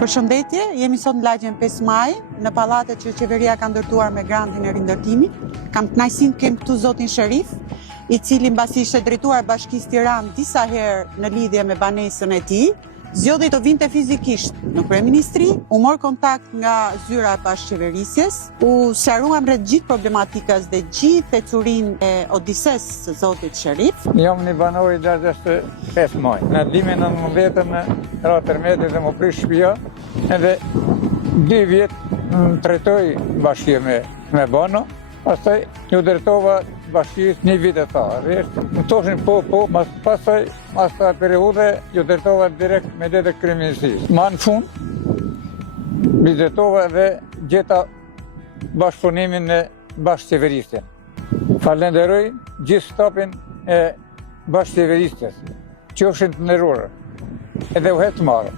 Përshëndetje, jemi sot në lagjen 5 maj, në pallatet që qeveria ka ndërtuar me grantin e rindërtimit. Kam kënaqësinë të kem këtu zotin Sherif, i cili mbasi ishte drejtuar Bashkisë Tiranë disa herë në lidhje me banesën e tij, zgjodhi të vinte fizikisht në kryeministri, u mor kontakt nga zyra e bashkëqeverisjes, u sqaruam rreth gjithë problematikës dhe gjithë ecurinë e odisesë së zotit Sherif. Jam një banor i lagjes 5 maj. Në dimin 19 në Ratërmeti dhe më prish shtëpia, edhe 2 vjetë tretoj bashkje me bano, pastaj ju drejtova bashkisë 1 vit e ta. Më thoshin po, pastaj pas ta periudhe ju drejtova direkt me det e kryeministrisë. Ma në fund, vizitova dhe gjeta bashkëpunimin në bashkëqeverisjen. Falenderoj gjithë stafin e bashkëqeverisjes, qofshin të nderuar, edhe u het marrë.